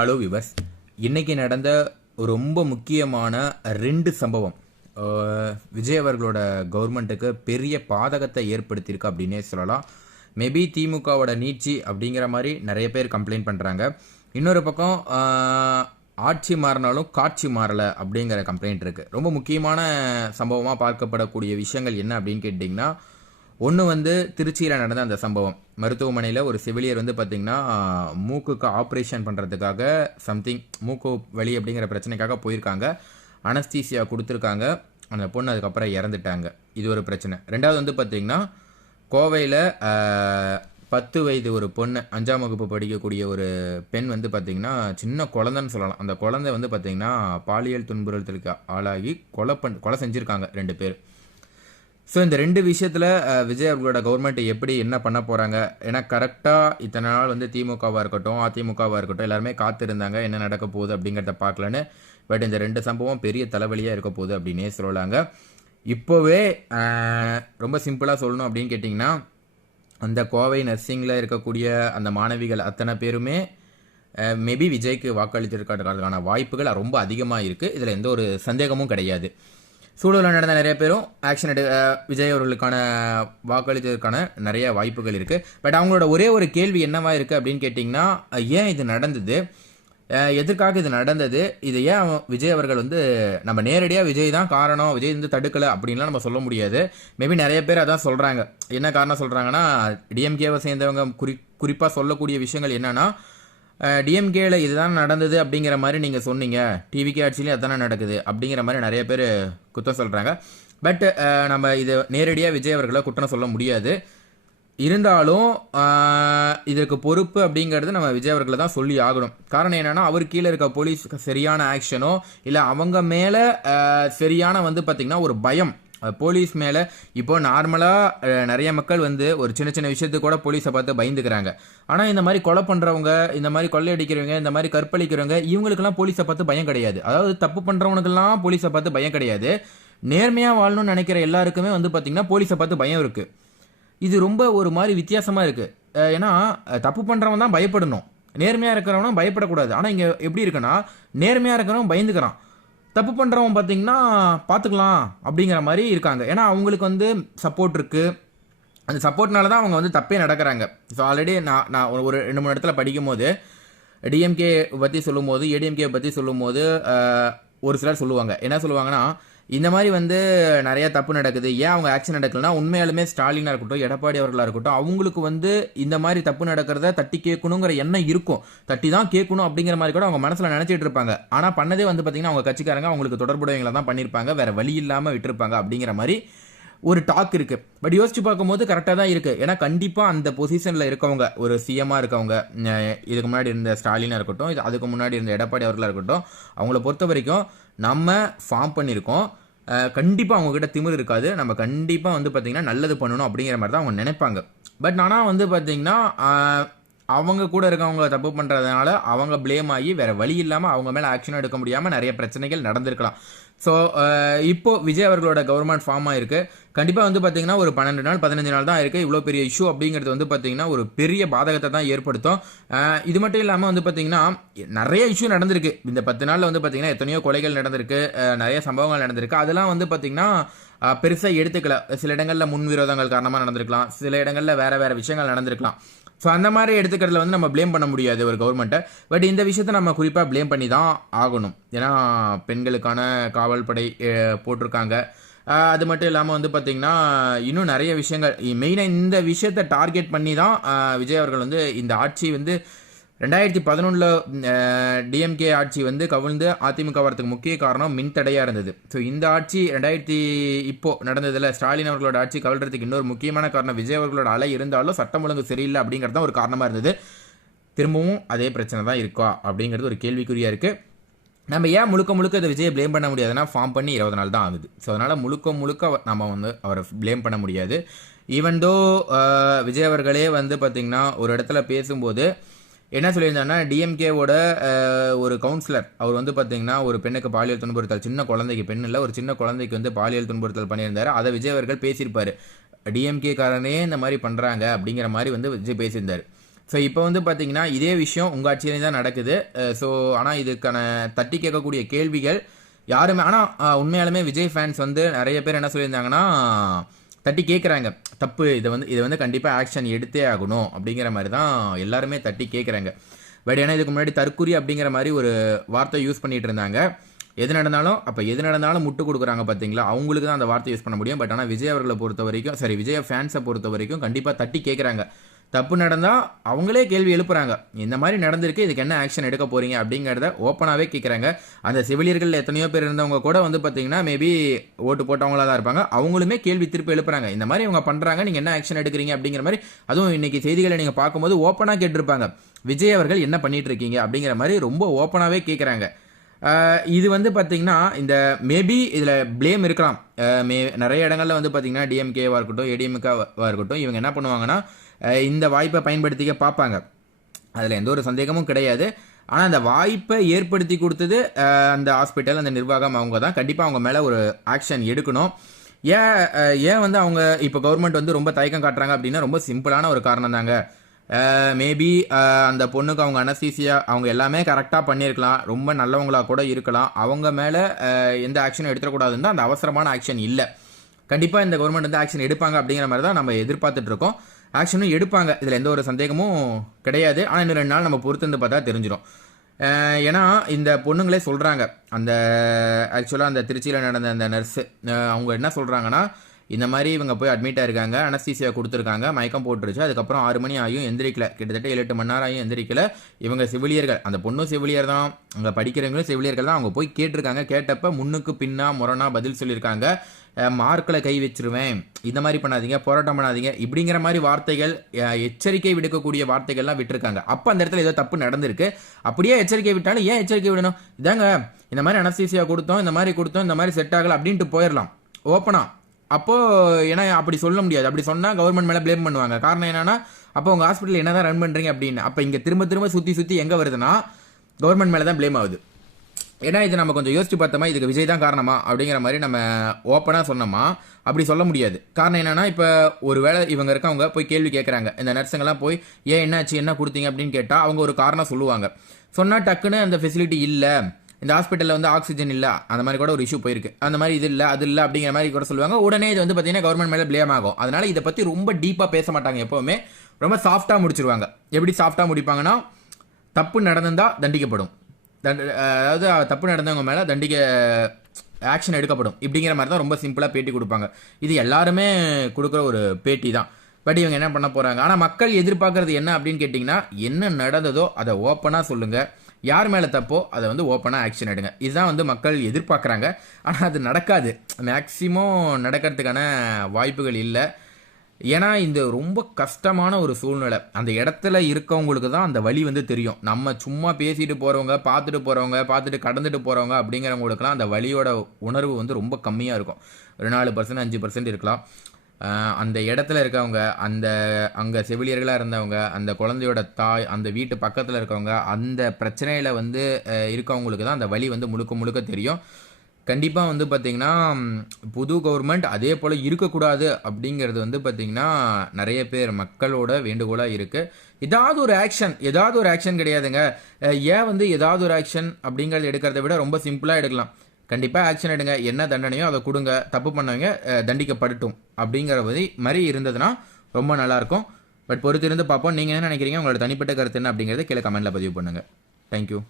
Hello viewers, இன்னைக்கு நடந்த ஒரு ரொம்ப முக்கியமான 2 சம்பவம் விஜய் அவர்களோட கவர்மெண்ட்டுக்கு பெரிய பாதகத்தை ஏற்படுத்தியிருக்கு அப்படின்னே சொல்லலாம். மேபி திமுகவோட நீட்சி அப்படிங்கிற மாதிரி நிறைய பேர் கம்ப்ளைண்ட் பண்ணுறாங்க. இன்னொரு பக்கம் ஆட்சி மாறினாலும் காட்சி மாறலை அப்படிங்கிற கம்ப்ளைண்ட் இருக்குது. ரொம்ப முக்கியமான சம்பவமாக பார்க்கப்படக்கூடிய விஷயங்கள் என்ன அப்படின்னு கேட்டிங்கன்னா, ஒன்று திருச்சியில் நடந்த அந்த சம்பவம். மருத்துவமனையில் ஒரு செவிலியர் பார்த்திங்கன்னா மூக்குக்கு ஆப்ரேஷன் பண்ணுறதுக்காக சம்திங் மூக்கு வலி அப்படிங்கிற பிரச்சனைக்காக போயிருக்காங்க. அனஸ்தீசியா கொடுத்துருக்காங்க. அந்த பொண்ணு அதுக்கப்புறம் இறந்துட்டாங்க. இது ஒரு பிரச்சனை. ரெண்டாவது பார்த்திங்கன்னா, கோவையில் 10 வயது ஒரு பொண்ணு 5ஆம் வகுப்பு படிக்கக்கூடிய ஒரு பெண் பார்த்திங்கன்னா சின்ன குழந்தைன்னு சொல்லலாம். அந்த குழந்தை பார்த்திங்கன்னா பாலியல் துன்புறுத்தலுக்கு ஆளாகி கொலை செஞ்சுருக்காங்க 2 பேர். ஸோ இந்த 2 விஷயத்தில் விஜய் அவர்களோட கவர்மெண்ட் எப்படி என்ன பண்ண போகிறாங்க? ஏன்னா கரெக்டாக இத்தனை நாள் திமுகவாக இருக்கட்டும் அதிமுகவாக இருக்கட்டும் எல்லாருமே காத்திருந்தாங்க என்ன நடக்க போகுது அப்படிங்கிறத பார்க்கலன்னு. பட் இந்த 2 சம்பவம் பெரிய தலைவலியாக இருக்க போகுது அப்படின்னே சொல்லலாங்க. இப்போவே ரொம்ப சிம்பிளாக சொல்லணும் அப்படின்னு கேட்டிங்கன்னா, அந்த கோவை நர்சிங்கில் இருக்கக்கூடிய அந்த மாணவிகள் அத்தனை பேருமே மேபி விஜய்க்கு வாக்களித்திருக்கிறதுக்கான வாய்ப்புகள் ரொம்ப அதிகமாக இருக்குது. இதில் எந்த ஒரு சந்தேகமும் கிடையாது. சூழலில் நடந்த நிறைய பேரும் ஆக்ஷன் விஜய் அவர்களுக்கான வாக்களித்ததற்கான நிறைய வாய்ப்புகள் இருக்குது. பட் அவங்களோட ஒரே ஒரு கேள்வி என்னவா இருக்குது அப்படின்னு கேட்டிங்கன்னா, ஏன் இது நடந்தது, எதற்காக இது நடந்தது, இது ஏன் விஜய் அவர்கள் நம்ம நேரடியாக விஜய் தான் காரணம், விஜய் தடுக்கலை அப்படின்லாம் நம்ம சொல்ல முடியாது. மேபி நிறைய பேர் அதான் சொல்கிறாங்க. என்ன காரணம் சொல்கிறாங்கன்னா, டிஎம்கேவை சேர்ந்தவங்க குறிப்பாக சொல்லக்கூடிய விஷயங்கள் என்னென்னா, டிஎம்கேல இதுதான் நடந்தது அப்படிங்கிற மாதிரி நீங்கள் சொன்னீங்க, டிவிகே ஆட்சியிலையும் அதுதானே நடக்குது அப்படிங்கிற மாதிரி நிறைய பேர் குற்றம் சொல்கிறாங்க. பட் நம்ம இது நேரடியாக விஜய் அவர்களை குற்றம் சொல்ல முடியாது. இருந்தாலும் இதற்கு பொறுப்பு அப்படிங்கிறது நம்ம விஜய் அவர்களை தான் சொல்லி ஆகணும். காரணம் என்னென்னா, அவர் கீழே இருக்க போலீஸ் சரியான ஆக்ஷனோ இல்லை அவங்க மேலே சரியான பார்த்திங்கன்னா ஒரு பயம் போலீஸ் மேலே. இப்போ நார்மலாக நிறைய மக்கள் ஒரு சின்ன சின்ன விஷயத்துக்கு கூட போலீஸை பார்த்து பயந்துக்கிறாங்க. ஆனால் இந்த மாதிரி கொலை பண்ணுறவங்க, இந்த மாதிரி கொள்ளையடிக்கிறவங்க, இந்த மாதிரி கற்பழிக்கிறவங்க, இவங்களுக்கெல்லாம் போலீஸை பார்த்து பயம் கிடையாது. அதாவது தப்பு பண்ணுறவனுக்கெல்லாம் போலீஸை பார்த்து பயம் கிடையாது. நேர்மையாக வாழணும்னு நினைக்கிற எல்லாருக்குமே பார்த்திங்கன்னா போலீஸை பார்த்து பயம் இருக்குது. இது ரொம்ப ஒரு மாதிரி வித்தியாசமாக இருக்குது. ஏன்னா தப்பு பண்ணுறவன் தான் பயப்படணும், நேர்மையாக இருக்கிறவனும் பயப்படக்கூடாது. ஆனால் இங்கே எப்படி இருக்குன்னா, நேர்மையாக இருக்கிறவன் பயந்துக்கிறான், தப்பு பண்ணுறவன் பார்த்திங்கன்னா பார்த்துக்கலாம் அப்படிங்கிற மாதிரி இருக்காங்க. ஏன்னா அவங்களுக்கு சப்போர்ட் இருக்குது. அந்த சப்போர்ட்னால தான் அவங்க தப்பே நடக்கிறாங்க. ஸோ ஆல்ரெடி நான் ஒரு 2-3 இடத்துல படிக்கும் போது டிஎம்கே பற்றி சொல்லும்போது ஏடிஎம்கே பற்றி சொல்லும்போது ஒரு சிலர் சொல்லுவாங்க. என்ன சொல்லுவாங்கன்னா, இந்த மாதிரி நிறைய தப்பு நடக்குது, ஏன் அவங்க ஆக்ஷன் நடக்கலன்னா, உண்மையாலுமே ஸ்டாலினாக இருக்கட்டும் எடப்பாடி அவர்களாக இருக்கட்டும் அவங்களுக்கு இந்த மாதிரி தப்பு நடக்கிறத தட்டி கேட்கணுங்கிற எண்ணம் இருக்கும். தட்டி தான் கேட்கணும் அப்படிங்கிற மாதிரி கூட அவங்க மனசில் நினச்சிட்டு இருப்பாங்க. ஆனால் பண்ணதே பார்த்திங்கன்னா அவங்க கட்சிக்காரங்க அவங்களுக்கு தொடர்புடையவங்களை தான் பண்ணியிருப்பாங்க, வேறு வழி இல்லாமல் விட்டுருப்பாங்க அப்படிங்கிற மாதிரி ஒரு டாக் இருக்குது. பட் யோசிச்சு பார்க்கும்போது கரெக்டாக தான் இருக்குது. ஏன்னா கண்டிப்பாக அந்த பொசிஷனில் இருக்கவங்க, ஒரு சிஎம்மாக இருக்கவங்க, இதுக்கு முன்னாடி இருந்த ஸ்டாலினாக இருக்கட்டும், அதுக்கு முன்னாடி இருந்த எடப்பாடி அவர்களாக இருக்கட்டும், அவங்கள பொறுத்த வரைக்கும் நம்ம ஃபார்ம் பண்ணியிருக்கோம். கண்டிப்பாக அவங்கக்கிட்ட திமிர் இருக்காது. நம்ம கண்டிப்பாக பார்த்திங்கன்னா நல்லது பண்ணணும் அப்படிங்கிற மாதிரி தான் அவங்க நினைப்பாங்க. பட் ஆனால் பார்த்திங்கன்னா அவங்க கூட இருக்கவங்க தப்பு பண்ணுறதுனால அவங்க ப்ளேம் ஆகி வேறு வழி இல்லாமல் அவங்க மேலே ஆக்ஷன் எடுக்க முடியாமல் நிறைய பிரச்சனைகள் நடந்திருக்கலாம். ஸோ இப்போது விஜய் அவர்களோட கவர்மெண்ட் ஃபார்ம் ஆகிருக்கு. கண்டிப்பாக பார்த்திங்கன்னா ஒரு 12 நாள் 15 நாள் தான் இருக்குது. இவ்வளோ பெரிய இஷ்யூ அப்படிங்கிறது பார்த்திங்கன்னா ஒரு பெரிய பாதகத்தை தான் ஏற்படுத்தும். இது மட்டும் இல்லாமல் பார்த்திங்கன்னா நிறைய இஷ்யூ நடந்திருக்கு. இந்த 10 நாளில் பார்த்திங்கன்னா எத்தனையோ கொலைகள் நடந்திருக்கு, நிறைய சம்பவங்கள் நடந்திருக்கு. அதெல்லாம் பார்த்திங்கன்னா பெருசாக எடுத்துக்கல. சில இடங்களில் முன்விரோதங்கள் காரணமாக நடந்திருக்கலாம், சில இடங்களில் வேறு விஷயங்கள் நடந்திருக்கலாம். ஸோ அந்த மாதிரி எடுத்துக்கிறதுல நம்ம ப்ளேம் பண்ண முடியாது ஒரு கவர்மெண்ட்டை. பட் இந்த விஷயத்தை நம்ம குறிப்பாக ப்ளேம் பண்ணி தான் ஆகணும். ஏன்னா பெண்களுக்கான காவல் படை போட்டிருக்காங்க. அது மட்டும் இல்லாமல் பார்த்திங்கன்னா இன்னும் நிறைய விஷயங்கள், மெயினாக இந்த விஷயத்தை டார்கெட் பண்ணி தான் விஜய் அவர்கள் இந்த ஆட்சி 2011 டிஎம்கே ஆட்சி கவிழ்ந்து அதிமுக வரத்துக்கு முக்கிய காரணம் மின்தடையாக இருந்தது. ஸோ இந்த ஆட்சி இப்போ நடந்ததில் ஸ்டாலின் அவர்களோட ஆட்சி கவிழ்றதுக்கு இன்னொரு முக்கியமான காரணம் விஜய் அவர்களோட அலை இருந்தாலும் சட்டம் ஒழுங்கு சரியில்லை அப்படிங்கிறது தான் ஒரு காரணமாக இருந்தது. திரும்பவும் அதே பிரச்சனை தான் இருக்கா அப்படிங்கிறது ஒரு கேள்விக்குறியாக இருக்குது. நம்ம ஏன் முழுக்க இதை விஜயை ப்ளேம் பண்ண முடியாதுன்னா, ஃபார்ம் பண்ணி 20 நாள் தான் ஆகுது. ஸோ அதனால் முழுக்க நம்ம அவரை ப்ளேம் பண்ண முடியாது. ஈவன் தோ விஜய் அவர்களே பார்த்திங்கன்னா ஒரு இடத்துல பேசும்போது என்ன சொல்லியிருந்தாங்கன்னா, டிஎம்கேவோட ஒரு கவுன்சிலர் அவர் பார்த்திங்கன்னா ஒரு பெண்ணுக்கு பாலியல் துன்புறுத்தல், சின்ன குழந்தைக்கு, பெண் இல்லை ஒரு சின்ன குழந்தைக்கு பாலியல் துன்புறுத்தல் பண்ணியிருந்தார். அதை விஜய் அவர்கள் பேசியிருப்பார். டிஎம்கே காரனே இந்த மாதிரி பண்ணுறாங்க அப்படிங்கிற மாதிரி விஜய் பேசியிருந்தார். ஸோ இப்போ வந்து பார்த்தீங்கன்னா இதே விஷயம் உங்கள் ஆட்சியிலே தான் நடக்குது. ஸோ ஆனால் இதுக்கான தட்டி கேட்கக்கூடிய கேள்விகள் யாருமே, ஆனால் உண்மையாலுமே விஜய் ஃபேன்ஸ் வந்து நிறைய பேர் என்ன சொல்லியிருந்தாங்கன்னா தட்டி கேட்குறாங்க. தப்பு, இதை வந்து கண்டிப்பாக ஆக்ஷன் எடுத்தே ஆகணும் அப்படிங்கிற மாதிரி தான் எல்லாருமே தட்டி கேட்குறாங்க. பட் ஏன்னா இதுக்கு முன்னாடி தற்குறி அப்படிங்கிற மாதிரி ஒரு வார்த்தை யூஸ் பண்ணிட்டு இருந்தாங்க. எது நடந்தாலும் முட்டு கொடுக்குறாங்க பார்த்தீங்களா, அவங்களுக்கு தான் அந்த வார்த்தை யூஸ் பண்ண முடியும். பட் ஆனால் விஜய் அவர்களை பொறுத்த வரைக்கும், சரி விஜய் ஃபேன்ஸை பொறுத்த வரைக்கும் கண்டிப்பாக தட்டி கேட்குறாங்க. தப்பு நடந்தால் அவங்களே கேள்வி எழுப்புறாங்க. இந்த மாதிரி நடந்திருக்கு, இதுக்கு என்ன ஆக்ஷன் எடுக்க போறீங்க அப்படிங்கிறத ஓப்பனாகவே கேட்குறாங்க. அந்த செவிலியர்கள் எத்தனையோ பேர் இருந்தவங்க கூட வந்து பார்த்தீங்கன்னா மேபி ஓட்டு போட்டவங்களா தான் இருப்பாங்க. அவங்களுமே கேள்வி திருப்பி எழுப்புறாங்க. இந்த மாதிரி இவங்க பண்ணுறாங்க, நீங்கள் என்ன ஆக்ஷன் எடுக்கிறீங்க அப்படிங்கிற மாதிரி. அதுவும் இன்னைக்கு செய்திகளை நீங்கள் பார்க்கும்போது ஓப்பனாக கேட்டிருப்பாங்க, விஜய் அவர்கள் என்ன பண்ணிட்டு இருக்கீங்க அப்படிங்கிற மாதிரி ரொம்ப ஓப்பனாகவே கேட்குறாங்க. இது வந்து பார்த்தீங்கன்னா இந்த மேபி இதில் ப்ளேம் இருக்கலாம். நிறைய இடங்களில் வந்து பார்த்தீங்கன்னா டிஎம்கேவாக இருக்கட்டும், ஏடிஎம்கேவாக இருக்கட்டும், இவங்க என்ன பண்ணுவாங்கன்னா இந்த வாய்ப்பை பயன்படுத்திக்க பார்ப்பாங்க. அதில் எந்த ஒரு சந்தேகமும் கிடையாது. ஆனால் அந்த வாய்ப்பை ஏற்படுத்தி கொடுத்தது அந்த ஹாஸ்பிட்டல், அந்த நிர்வாகம், அவங்க தான். கண்டிப்பாக அவங்க மேலே ஒரு ஆக்ஷன் எடுக்கணும். ஏன் வந்து அவங்க இப்போ கவர்மெண்ட் வந்து ரொம்ப தயக்கம் காட்டுறாங்க அப்படின்னா ரொம்ப சிம்பிளான ஒரு காரணம் தாங்க. மேபி அந்த பொண்ணுக்கு அவங்க அனஸ்தீசியா அவங்க எல்லாமே கரெக்டாக பண்ணியிருக்கலாம், ரொம்ப நல்லவங்களா கூட இருக்கலாம். அவங்க மேலே எந்த ஆக்ஷனும் எடுத்துடக்கூடாதுன்னு தான் அந்த அவசரமான ஆக்ஷன் இல்லை. கண்டிப்பாக இந்த கவர்மெண்ட் வந்து ஆக்ஷன் எடுப்பாங்க அப்படிங்கிற மாதிரி தான் நம்ம எதிர்பார்த்துட்டு இருக்கோம். ஆக்ஷனும் எடுப்பாங்க, இதில் எந்த ஒரு சந்தேகமும் கிடையாது. ஆனால் இன்னும் 2 நாள் நம்ம பொறுத்திருந்து பார்த்தா தெரிஞ்சிடும். ஏன்னா இந்த பொண்ணுங்களே சொல்கிறாங்க, அந்த ஆக்சுவலாக அந்த திருச்சியில் நடந்த அந்த நர்ஸு அவங்க என்ன சொல்கிறாங்கன்னா, இந்த மாதிரி இவங்க போய் அட்மிட் ஆயிருக்காங்க, அனஸ்தீசியா கொடுத்துருக்காங்க, மயக்கம் போட்டுருச்சு, அதுக்கப்புறம் 6 மணி ஆகியும் எந்திரிக்கல, கிட்டத்தட்ட 7-8 மணி நேரம் ஆகியும் எந்திரிக்கல. இவங்க செவிலியர்கள், அந்த பொண்ணும் செவிலியர் தான், அங்கே படிக்கிறவங்களும் செவிலியர்கள் தான். அவங்க போய் கேட்டிருக்காங்க, கேட்டப்ப முன்னுக்கு பின்னா முரணா பதில் சொல்லியிருக்காங்க. மார்க்கில் கை வச்சிருவேன், இந்த மாதிரி பண்ணாதீங்க, போராட்டம் பண்ணாதீங்க, இப்படிங்கிற மாதிரி வார்த்தைகள், எச்சரிக்கை விடுக்கக்கூடிய வார்த்தைகள்லாம் விட்டுருக்காங்க. அப்போ அந்த இடத்துல ஏதோ தப்பு நடந்திருக்கு. அப்படியே எச்சரிக்கை விட்டாலும் ஏன் எச்சரிக்கை விடணும்? இதாங்க இந்த மாதிரி அனஸ்தீசியா கொடுத்தோம், இந்த மாதிரி செட் ஆகலை அப்படின்ட்டு போயிடலாம் ஓப்பனா. அப்போது ஏன்னா அப்படி சொல்ல முடியாது. அப்படி சொன்னால் கவர்மெண்ட் மேலே ப்ளேம் பண்ணுவாங்க. காரணம் என்னன்னா, அப்போ உங்கள் ஹாஸ்பிட்டல் என்ன தான் ரன் பண்ணுறீங்க அப்படின்னு. அப்போ இங்கே திரும்ப சுற்றி எங்கே வருதுன்னா கவர்மெண்ட் மேலே தான் ப்ளேம் ஆகுது. ஏன்னா இது நம்ம கொஞ்சம் யோசிச்சு பார்த்தோமா, இதுக்கு விஜய் தான் காரணமா அப்படிங்கிற மாதிரி நம்ம ஓப்பனாக சொன்னோமா, அப்படி சொல்ல முடியாது. காரணம் என்னன்னா, இப்போ ஒரு வேளை இவங்க இருக்கவங்க போய் கேள்வி கேட்குறாங்க, இந்த நர்ஸுங்கெல்லாம் போய் ஏன் என்னாச்சு, என்ன கொடுத்தீங்க அப்படின்னு கேட்டால் அவங்க ஒரு காரணம் சொல்லுவாங்க. சொன்னால் டக்குன்னு அந்த ஃபெசிலிட்டி இல்லை, இந்த ஹாஸ்பிட்டலில் வந்து ஆக்சிஜன் இல்லை, அந்த மாதிரி கூட ஒரு இஷ்யூ போயிருக்கு, அந்த மாதிரி இது இல்லை அது இல்லை அப்படிங்கிற மாதிரி கூட சொல்லுவாங்க. உடனே இது வந்து பார்த்தீங்கன்னா கவர்மெண்ட் மேலே ப்ளேம் ஆகும். அதனால இதை பற்றி ரொம்ப டீப்பாக பேச மாட்டாங்க, எப்போவுமே ரொம்ப சாஃப்டாக முடிச்சிருவாங்க. எப்படி சாஃப்டாக முடிப்பாங்கன்னா, தப்பு நடந்திருந்தால் தண்டிக்கப்படும், அதாவது தப்பு நடந்தவங்க மேலே ஆக்ஷன் எடுக்கப்படும், இப்படிங்கிற மாதிரி தான் ரொம்ப சிம்பிளாக பேட்டி கொடுப்பாங்க. இது எல்லாருமே கொடுக்குற ஒரு பேட்டி தான். பட் இவங்க என்ன பண்ண போகிறாங்க? ஆனால் மக்கள் எதிர்பார்க்கறது என்ன அப்படின்னு கேட்டிங்கன்னா, என்ன நடந்ததோ அதை ஓப்பனாக சொல்லுங்கள், யார் மேலே தப்போ அதை வந்து ஓப்பனாக ஆக்ஷன் எடுங்க. இதுதான் வந்து மக்கள் எதிர்பார்க்குறாங்க. ஆனால் அது நடக்காது, மேக்சிமம் நடக்கிறதுக்கான வாய்ப்புகள் இல்லை. ஏன்னா இந்த ரொம்ப கஷ்டமான ஒரு சூழ்நிலை. அந்த இடத்துல இருக்கவங்களுக்கு தான் அந்த வலி வந்து தெரியும். நம்ம சும்மா பேசிட்டு போகிறவங்க, பார்த்துட்டு கடந்துட்டு போகிறவங்க அப்படிங்கிறவங்களுக்குலாம் அந்த வலியோட உணர்வு வந்து ரொம்ப கம்மியாக இருக்கும். ஒரு 4% 5% இருக்கலாம். அந்த இடத்துல இருக்கவங்க, அங்கே செவிலியர்களாக இருந்தவங்க, அந்த குழந்தையோட தாய், அந்த வீட்டு பக்கத்தில் இருக்கவங்க, அந்த பிரச்சனையில் வந்து இருக்கவங்களுக்கு தான் அந்த வலி வந்து முழுக்க தெரியும். கண்டிப்பாக வந்து பார்த்திங்கன்னா புது கவர்மெண்ட் அதே போல் இருக்கக்கூடாது அப்படிங்கிறது வந்து பார்த்திங்கன்னா நிறைய பேர் மக்களோட வேண்டுகோளாக இருக்குது. ஏதாவது ஒரு ஆக்ஷன் கிடையாதுங்க. ஏன் வந்து ஏதாவது ஒரு ஆக்ஷன் அப்படிங்கிறது எடுக்கிறத விட ரொம்ப சிம்பிளாக எடுக்கலாம். கண்டிப்பாக ஆக்ஷன் எடுங்க, என்ன தண்டனையோ அதை கொடுங்க, தப்பு பண்ணவங்க தண்டிக்கப்படட்டும் அப்படிங்கிற மாதிரி இருந்ததுன்னா ரொம்ப நல்லாயிருக்கும். பட் பொறுத்திருந்து பார்ப்போம். நீங்கள் என்ன நினைக்கிறீங்க? உங்களோட தனிப்பட்ட கருத்து என்ன அப்படிங்கிறத கீழே கமெண்ட்டில் பதிவு பண்ணுங்கள். தேங்க்யூ.